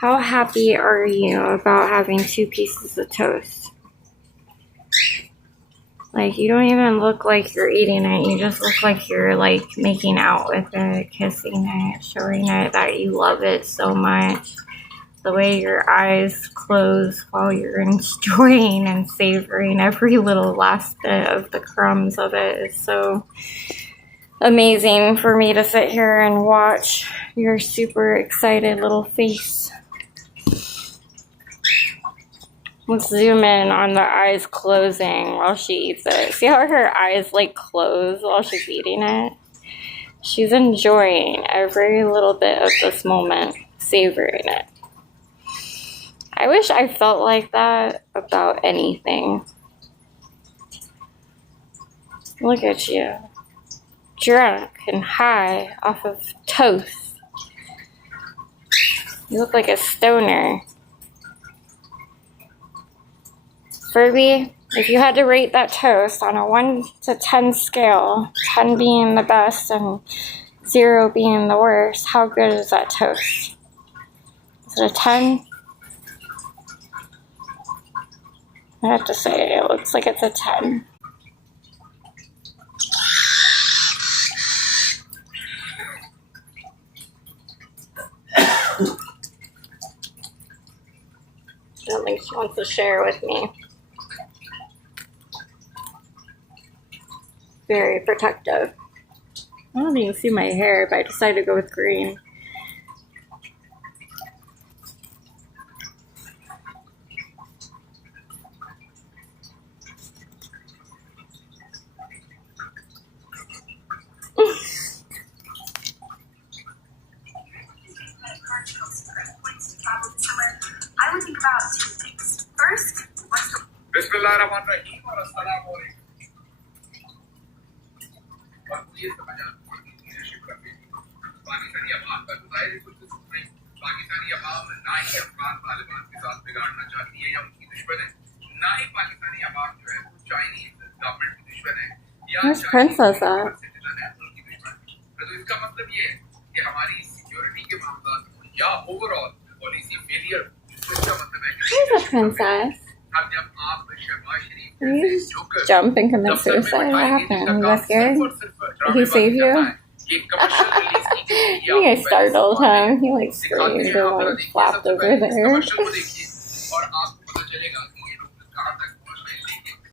How happy are you about having 2 pieces of toast? Like, you don't even look like you're eating it. You just look like you're, like, making out with it, kissing it, showing it that you love it so much. The way your eyes close while you're enjoying and savoring every little last bit of the crumbs of it is so amazing for me to sit here and watch your super excited little face. Let's zoom in on the eyes closing while she eats it. See how her eyes like close while she's eating it? She's enjoying every little bit of this moment, savoring it. I wish I felt like that about anything. Look at you. Drunk and high off of toast. You look like a stoner. Furby, if you had to rate that toast on a 1 to 10 scale, 10 being the best and 0 being the worst, how good is that toast? Is it a 10? I have to say, it looks like it's a 10. I don't think she wants to share with me. Very protective. I don't even see my hair, but I decided to go with green. I would think about 2 things. First, what's the Bismillahirrahmanirrahim or Assalamualaikum. Where's Princess at? Where's a princess? Did you just jump and commit suicide? What happened? You got scared? Did he save you? I think I startled him. He like screamed and like flapped over there.